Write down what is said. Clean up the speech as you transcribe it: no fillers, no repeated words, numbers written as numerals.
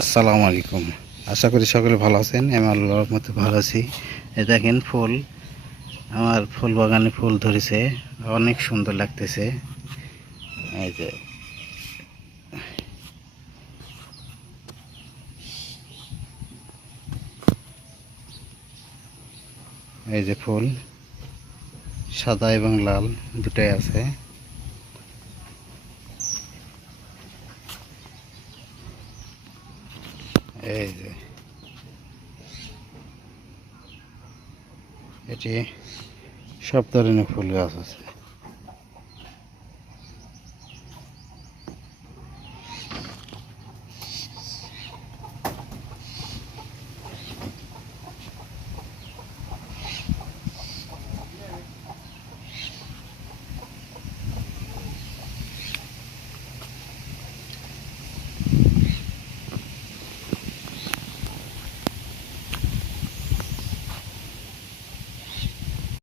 আসসালামু আলাইকুম। আশা করি সকলে ভালো আছেন। আমি আল্লাহর রহমতে ভালো আছি। এই দেখেন ফুল, আমার ফুল বাগানে ফুল ধরেছে, অনেক সুন্দর লাগতেছে। এই যে ফুল সাদা এবং লাল দুটাই আছে। এই যে এটি সব ধরনের ফুল গাছ আছে।